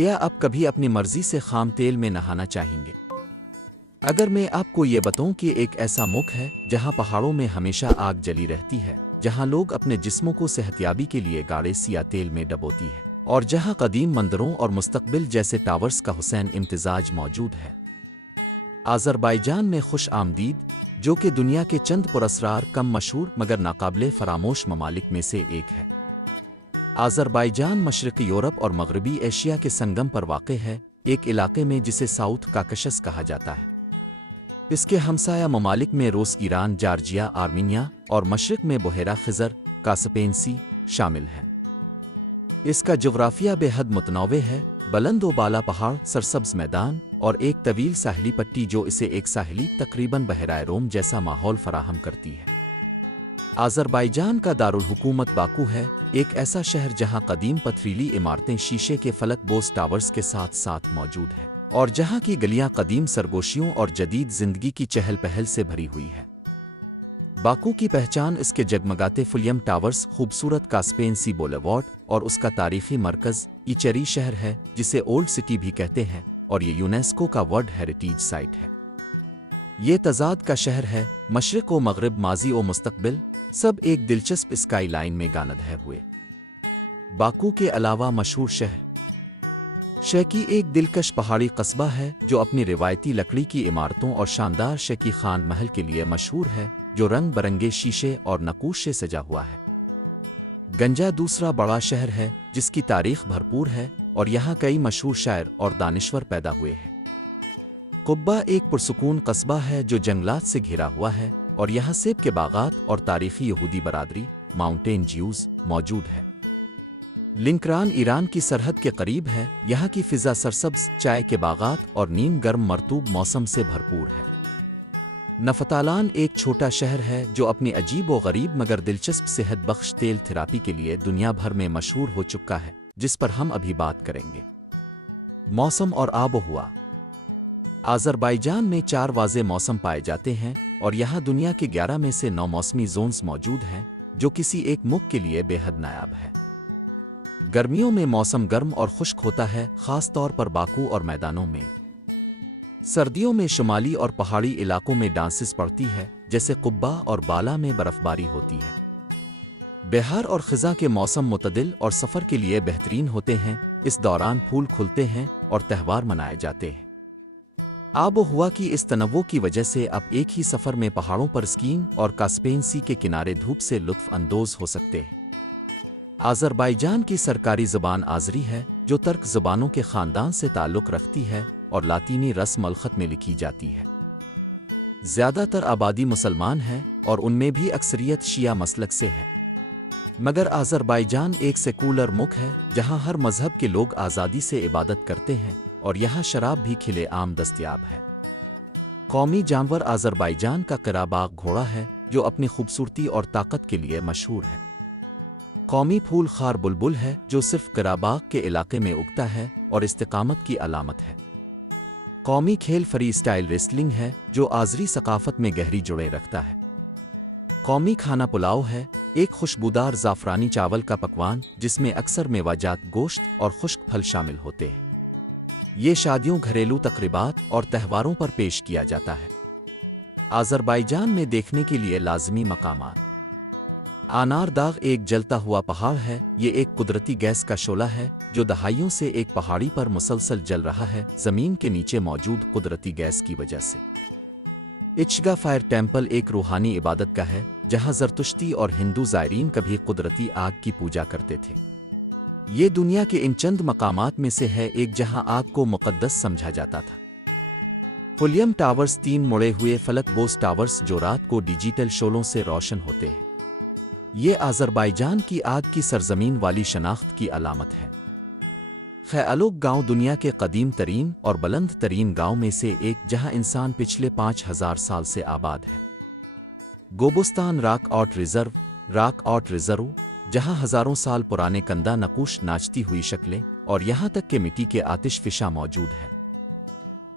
क्या आप कभी अपनी मर्जी से खाम तेल में नहाना चाहेंगे? अगर मैं आपको ये बताऊं कि एक ऐसा मुल्क है जहां पहाड़ों में हमेशा आग जली रहती है, जहां लोग अपने जिस्मों को सेहतियाबी के लिए गाढ़े सिया तेल में डबोती है, और जहां कदीम मंदिरों और मुस्तकबिल जैसे टावर्स का हुसैन इम्तिजाज मौजूद है। आज़रबाईजान में खुश आमदीद, जो कि दुनिया के चंद पुरस्कार कम मशहूर मगर नाकाबिले फरामोश ममालिक में से एक है। आज़रबाईजान मशरक़ी यूरोप और मगरबी एशिया के संगम पर वाक़ है, एक इलाके में जिसे साउथ काकशस कहा जाता है। इसके हमसाया ममालिक में रूस, ईरान, जॉर्जिया, आर्मीनिया और मशरिक़ में बहेरा खिज़र, कास्पियन सी शामिल हैं। इसका जोग्राफिया बेहद मुतनव्वे है, बुलंद व बाला पहाड़, सरसब्ज़ मैदान और एक तवील साहिली पट्टी जो इसे एक साहिली तकरीबन बहराए रोम जैसा माहौल फराहम करती है। आज़रबाईजान का दारुल हुकूमत बाकू है, एक ऐसा शहर जहां कदीम पथरीली इमारतें शीशे के फलक बोस टावर्स के साथ साथ मौजूद है, और जहां की गलियां कदीम सरगोशियों और जदीद जिंदगी की चहल पहल से भरी हुई है। बाकू की पहचान इसके जगमगाते फुलियम टावर्स, खूबसूरत कास्पियन सी बोulevard और उसका तारीखी मरकज़ इचेरी शहर है, जिसे ओल्ड सिटी भी कहते हैं, और ये यूनेस्को का वर्ल्ड हेरिटेज साइट है। ये तजाद का शहर है, मशरिक़ व मगरिब, माजी व मुस्तकबिल सब एक दिलचस्प स्काई लाइन में गानद है हुए। बाकू के अलावा मशहूर शहर शेकी एक दिलकश पहाड़ी कस्बा है जो अपनी रिवायती लकड़ी की इमारतों और शानदार शेकी खान महल के लिए मशहूर है, जो रंग बरंगे शीशे और नक़ूश से सजा हुआ है। गंजा दूसरा बड़ा शहर है जिसकी तारीख भरपूर है और यहाँ कई मशहूर शायर और दानिश्वर पैदा हुए हैं। कुब्बा एक पुरसुकून कस्बा है जो जंगलात से घिरा हुआ है और यहाँ सेब के बागात और तारीखी यहूदी बरादरी माउंटेन ज्यूज मौजूद है। लिंकरान ईरान की सरहद के करीब है, यहाँ की फिजा सरसब्ज चाय के बागात और नीम गर्म मरतूब मौसम से भरपूर है। नफतालान एक छोटा शहर है जो अपनी अजीब व गरीब मगर दिलचस्प सेहत बख्श तेल थेरापी के लिए दुनिया भर में मशहूर हो चुका है, जिस पर हम अभी बात करेंगे। मौसम और आबोहवा। आज़रबाईजान में 4 वाज़े मौसम पाए जाते हैं और यहाँ दुनिया के 11 में से 9 मौसमी जोन्स मौजूद हैं, जो किसी एक मुल्क के लिए बेहद नायाब है। गर्मियों में मौसम गर्म और खुश्क होता है, ख़ास तौर पर बाकू और मैदानों में। सर्दियों में शुमाली और पहाड़ी इलाकों में डांसिस पड़ती है, जैसे कुब्बा और बाला में बर्फ़बारी होती है। बहार और ख़िज़ां के मौसम मुतदिल और सफ़र के लिए बेहतरीन होते हैं, इस दौरान फूल खुलते हैं और त्यौहार मनाए जाते हैं। आबोहवा की इस तनव्वुं की वजह से आप एक ही सफ़र में पहाड़ों पर स्कीइंग और कास्पियन सी के किनारे धूप से लुत्फ़ अंदोज़ हो सकते हैं। आज़रबाईजान की सरकारी ज़बान आज़री है, जो तर्क ज़बानों के ख़ानदान से ताल्लुक़ रखती है और लातीनी रस्म अल-ख़त में लिखी जाती है। ज़्यादातर आबादी मुसलमान है और उनमें भी अक्सरियत शिया मसलक से है। मगर आज़रबाईजान एक सेकुलर मुल्क है जहाँ हर मज़हब के लोग आज़ादी से इबादत करते हैं और यहाँ शराब भी खुले आम दस्तयाब है। कौमी जानवर आज़रबाईजान का क़राबाग घोड़ा है, जो अपनी खूबसूरती और ताकत के लिए मशहूर है। कौमी फूल खार बुलबुल है, जो सिर्फ क़राबाग के इलाके में उगता है और इस्तिकामत की अलामत है। कौमी खेल फ्री स्टाइल रेसलिंग है, जो आज़री सकाफ़त में गहरी जुड़े रखता है। कौमी खाना पुलाव है, एक खुशबूदार ज़ाफ़रानी चावल का पकवान जिसमें अक्सर मेवाजात, गोश्त और खुश्क फल शामिल होते हैं। ये शादियों, घरेलू तक़रीबात और त्योहारों पर पेश किया जाता है। आज़रबाईजान में देखने के लिए लाज़मी मकामात। आनार दाग एक जलता हुआ पहाड़ है, ये एक कुदरती गैस का शोला है जो दहाइयों से एक पहाड़ी पर मुसलसल जल रहा है, ज़मीन के नीचे मौजूद कुदरती गैस की वजह से। इचगा फायर टेम्पल एक रूहानी इबादत का है, जहाँ ज़रतुश्ती और हिंदू ज़ायरीन कभी कुदरती आग की पूजा करते थे। ये दुनिया के इन चंद मकामात में से है एक जहां आग को मुक़द्दस समझा जाता था। फुलियम टावर्स 3 मुड़े हुए फलक बोस टावर्स जो रात को डिजिटल शोलों से रोशन होते हैं। ये आज़रबाईजान की आग की सरजमीन वाली शनाख्त की अलामत है। ख़यालुक गांव दुनिया के कदीम तरीन और बुलंद तरीन गांव में से एक, जहां इंसान पिछले 5000 साल से आबाद है। गोबुस्तान रॉक आउट रिज़र्व, जहां हज़ारों साल पुराने कंदा नकूश, नाचती हुई शक्लें और यहाँ तक के मिट्टी के आतिशफिशा मौजूद है।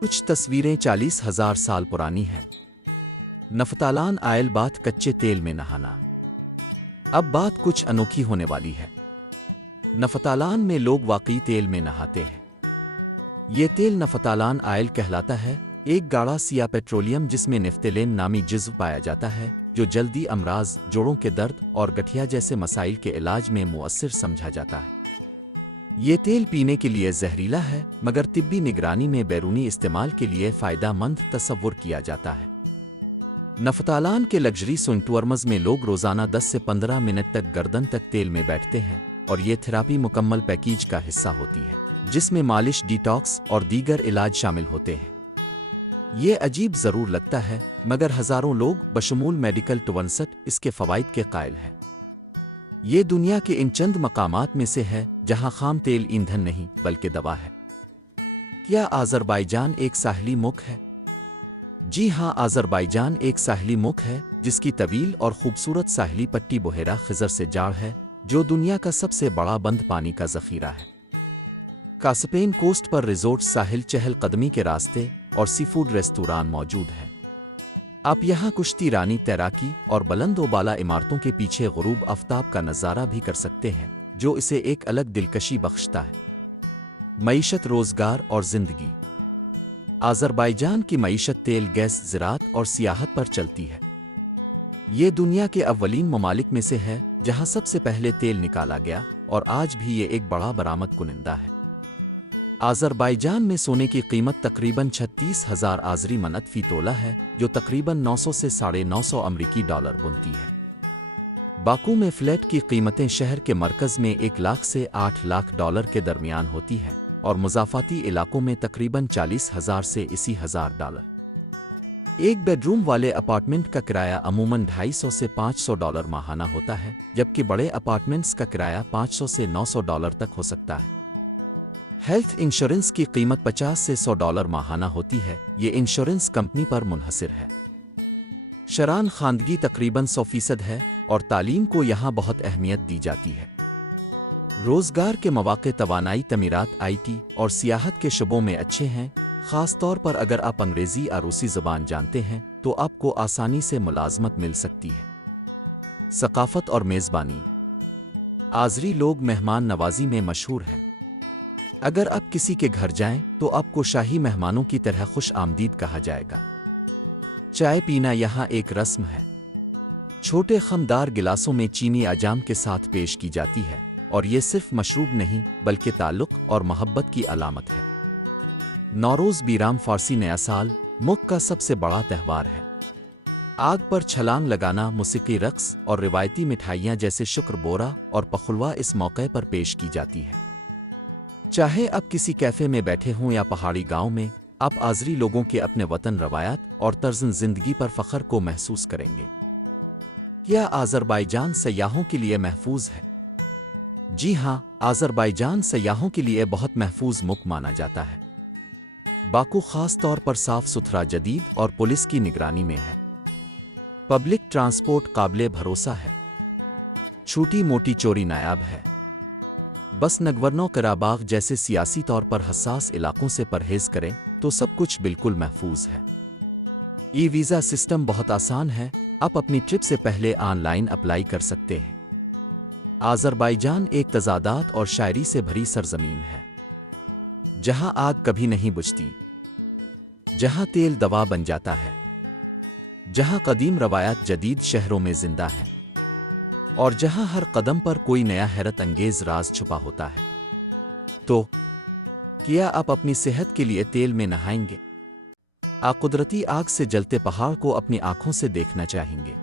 कुछ तस्वीरें 40,000 साल पुरानी हैं। नफतालान आयल बात कच्चे तेल में नहाना। अब बात कुछ अनोखी होने वाली है। नफतालान में लोग वाकई तेल में नहाते हैं। ये तेल नफ्तालान आयल कहलाता है, एक गाढ़ा सिया पेट्रोलियम जिसमें नेफ्थेलेन नामी जिज़्व पाया जाता है, जो जल्दी अमराज, जोड़ों के दर्द और गठिया जैसे मसाइल के इलाज में मुअस्सिर समझा जाता है। ये तेल पीने के लिए जहरीला है, मगर तिब्बी निगरानी में बैरूनी इस्तेमाल के लिए फ़ायदेमंद तस्वुर किया जाता है। नफ्तालान के लग्जरी सुनटुअर्मज़ में लोग रोज़ाना 10 से 15 मिनट तक गर्दन तक तेल में बैठते हैं, और ये थेरापी मुकम्मल पैकेज का हिस्सा होती है, जिसमें मालिश, डिटॉक्स और दीगर इलाज शामिल होते हैं। ये अजीब ज़रूर लगता है, मगर हज़ारों लोग बशमूल मेडिकल टुवनसट इसके फ़वाइद के कायल हैं। ये दुनिया के इन चंद मकामात में से है जहां खाम तेल ईंधन नहीं बल्कि दवा है। क्या आज़रबाईजान एक साहिली मुल्क है? जी हां, आज़रबाईजान एक साहिली मुल्क है जिसकी तवील और खूबसूरत साहिली पट्टी बुहेरा खिज़र से जाड़ है, जो दुनिया का सबसे बड़ा बंद पानी का ज़ख़ीरा है। कास्पियन कोस्ट पर रिजोर्ट, साहिल, चहल कदमी के रास्ते और सीफूड रेस्तोरां मौजूद है। आप यहाँ कुश्ती रानी, तैराकी और बुलंद-ओ-बाला इमारतों के पीछे गुरूब आफ्ताब का नज़ारा भी कर सकते हैं, जो इसे एक अलग दिलकशी बख्शता है। मईशत, रोज़गार और ज़िंदगी। आज़रबाईजान की मईशत तेल, गैस, ज़राअत और सियाहत पर चलती है। ये दुनिया के अव्वलीन ममालिक में से है जहाँ सबसे पहले तेल निकाला गया, और आज भी ये एक बड़ा बरामद कुनिंदा है। आज़रबाईजान में सोने की कीमत तकरीबन 36,000 आज़री मनत फ़ी तोला है, जो तकरीबन 900 से $950 अमरीकी डॉलर बनती है। बाकू में फ्लैट की कीमतें शहर के मरकज़ में 1 लाख से 8 लाख डॉलर के दरमियान होती है, और मुज़ाफ़ाती इलाकों में तकरीबन 40,000 से 80,000 डॉलर। एक बेडरूम वाले अपार्टमेंट का किराया अमूमन $250 से $500 माहाना होता है, जबकि बड़े अपार्टमेंट्स का किराया $500 से $900 तक हो सकता है। हेल्थ इंश्योरेंस की कीमत $50 से $100 माहाना होती है। ये इंश्योरेंस कंपनी पर मुनहसिर है। शरान खानदगी तकरीबन 100% है, और तालीम को यहाँ बहुत अहमियत दी जाती है। रोज़गार के मौक़े तवानाई, तमीरात, IT और सियाहत के शुबों में अच्छे हैं। ख़ास तौर पर अगर आप अंग्रेज़ी या रूसी ज़बान जानते हैं तो आपको आसानी से मुलाज़मत मिल सकती है। सक़ाफ़त और मेज़बानी। आज़री लोग मेहमान नवाज़ी में मशहूर हैं। अगर आप किसी के घर जाएं तो आपको शाही मेहमानों की तरह खुश आमदीद कहा जाएगा। चाय पीना यहाँ एक रस्म है। छोटे खमदार गिलासों में चीनी अजाम के साथ पेश की जाती है, और ये सिर्फ मशरूब नहीं बल्कि ताल्लुक़ और मोहब्बत की अलामत है। नौरोज़ बीराम फ़ारसी नया साल मुल्क का सबसे बड़ा त्यौहार है। आग पर छलांग लगाना, मूसीक़ी, रक़्स और रिवायती मिठाइयाँ जैसे शुक्र बोरा और पखुलवा इस मौके पर पेश की जाती है। चाहे आप किसी कैफ़े में बैठे हों या पहाड़ी गांव में, आप आज़री लोगों के अपने वतन, रवायात और तर्ज़ ज़िंदगी पर फ़ख्र को महसूस करेंगे। क्या आज़रबाईजान सयाहों के लिए महफूज है? जी हाँ, आज़रबाईजान सयाहों के लिए बहुत महफूज मुल्क माना जाता है। बाकू ख़ास तौर पर साफ़ सुथरा, जदीद और पुलिस की निगरानी में है। पब्लिक ट्रांसपोर्ट काबिले भरोसा है। छोटी मोटी चोरी नायाब है। बस नगवर्नो कराबाग जैसे सियासी तौर पर हसास इलाकों से परहेज़ करें तो सब कुछ बिल्कुल महफूज है। ई वीज़ा सिस्टम बहुत आसान है, आप अपनी ट्रिप से पहले ऑनलाइन अप्लाई कर सकते हैं। आज़रबाईजान एक तज़ादात और शायरी से भरी सरजमीन है, जहां आग कभी नहीं बुझती, जहां तेल दवा बन जाता है, जहां कदीम रवायात जदीद शहरों में जिंदा है, और जहां हर कदम पर कोई नया हैरत अंगेज राज छुपा होता है। तो क्या आप अपनी सेहत के लिए तेल में नहाएंगे? कुदरती आग से जलते पहाड़ को अपनी आंखों से देखना चाहेंगे?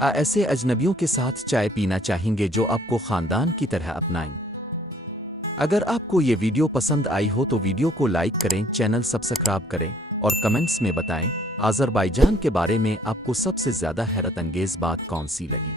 ऐसे अजनबियों के साथ चाय पीना चाहेंगे जो आपको ख़ानदान की तरह अपनाएं? अगर आपको ये वीडियो पसंद आई हो तो वीडियो को लाइक करें, चैनल सब्सक्राइब करें और कमेंट्स में बताएं आज़रबाईजान के बारे में आपको सबसे ज़्यादा हैरत अंगेज़ बात कौन सी लगी।